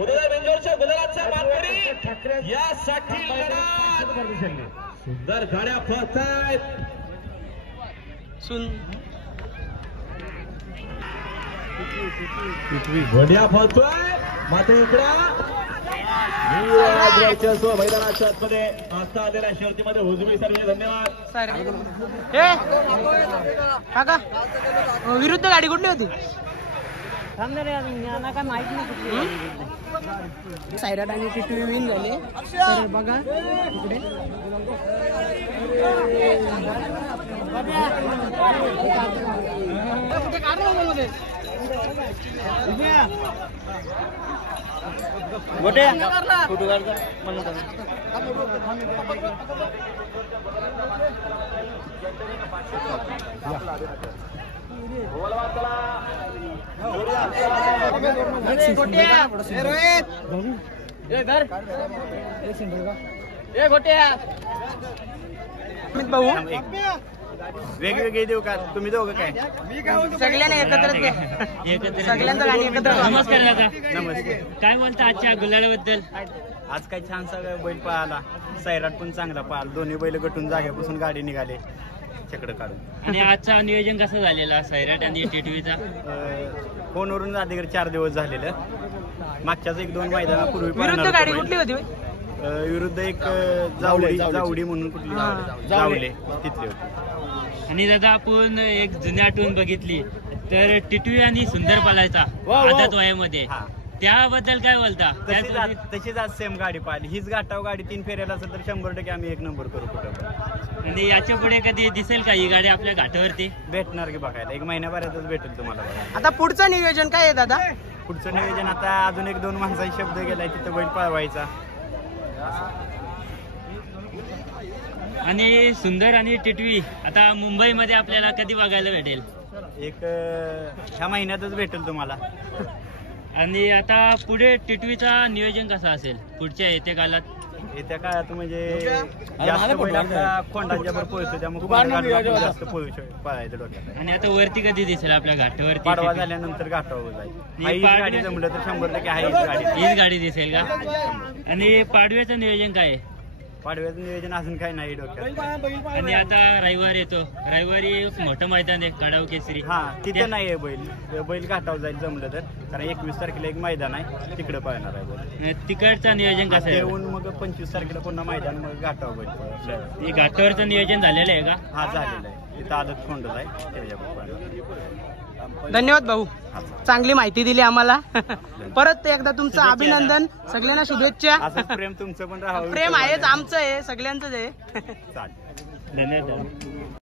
बेंजोरच्या गुलालाचा मानकरी यासाठी लढा सुंदर गाड्या पळतायत गोड्या पळतोय मात्र इकडं मैदानाच्या आतमध्ये आता आलेल्या शर्तीमध्ये हुजवी सर्व धन्यवाद काका विरुद्ध गाडी कुठली होती काय माहित नाही सायराट आणि टिटवी विन झाले तर बघा इकडे गोटे फोटो काढता म्हणून भाऊ वेगवेगळे देऊ का तुम्ही दोघं काय सगळ्यांना एकत्र सगळ्यांचं गाणी एकत्र नमस्कार दादा नमस्ते काय बोलता आजच्या गुलालाबद्दल आज काय छान सगळं बैल पळाला सैराट पण चांगला पळाला दोन्ही बैल गटून जाग्यापासून गाडी निघाले चक्र काढून आणि आजचा नियोजन कसं झालेला सैराट आणि टिटवीचा फोनवरून अधिकारी 4 दिवस झालेलं मागच्याच 1-2 मैदानापूर्वी विरुद्ध गाडी कुठली होती विरुद्ध एक जावडी म्हणून कुठली जावले तिथली होती आणि दादा आपण एक जुनी आठवण बघितली तर टिटवी आणि सुंदर पालायचा आदत वयामध्ये त्याबद्दल काय बोलता तशीच आज सेम गाडी पाहिली हीच गाठाव गाडी 3 फेऱ्याला असेल तर 100% आम्ही 1 नंबर करू कुठं आणि याच्या पुढे कधी दिसेल का ही गाडी आपल्या घाटावरती भेटणार की बघायला 1 महिन्याभरातच भेटेल तुम्हाला बघायला आता पुढचं नियोजन काय आहे दादा पुढचं नियोजन आता अजून 1-2 माणसाचा शब्द गेलाय तिथं बैल पळवायचा आणि सुंदर आणि टिटवी आता मुंबईमध्ये आपल्याला कधी बघायला भेटेल एक ह्या महिन्यातच भेटेल तुम्हाला आणि आता पुढे टिटवीचा नियोजन कसं असेल पुढच्या येत्या काळात म्हणजे जास्त बैल आपल्या खोंडांच्या पोहोचतो त्यामुळे जास्त पळायचं डोक्यात आणि आता वरती कधी दिसेल आपल्या घाटावरती पाडवा झाल्यानंतर घाटावर जाईल गाडी जमलं तर 100% आहे हीच गाडी दिसेल का आणि पाडव्याचं नियोजन काय आहे पाडव्याचं नियोजन अजून काही नाही डोक्यात आणि आता रविवार येतो रविवारी मोठं मैदान आहे कडाव केसरी तिथे नाहीये बैल घाटावर जाईल जमलं तर कारण 21 तारखेला एक मैदान आहे तिकडे पळणार आहे तिकडचं नियोजन कसं आहे येऊन मग 25 तारखेला पुन्हा मैदान मग घाटावर बैल घाटावरचं नियोजन झालेलं आहे का झालेलं आहे इथं आदत खोंडच आहे त्याच्या धन्यवाद भाऊ चांगली माहिती दिली आम्हाला परत एकदा तुमचं अभिनंदन सगळ्यांना शुभेच्छा प्रेम तुमचं पण राहावं प्रेम आहेच आमचं आहे सगळ्यांचंच आहे धन्यवाद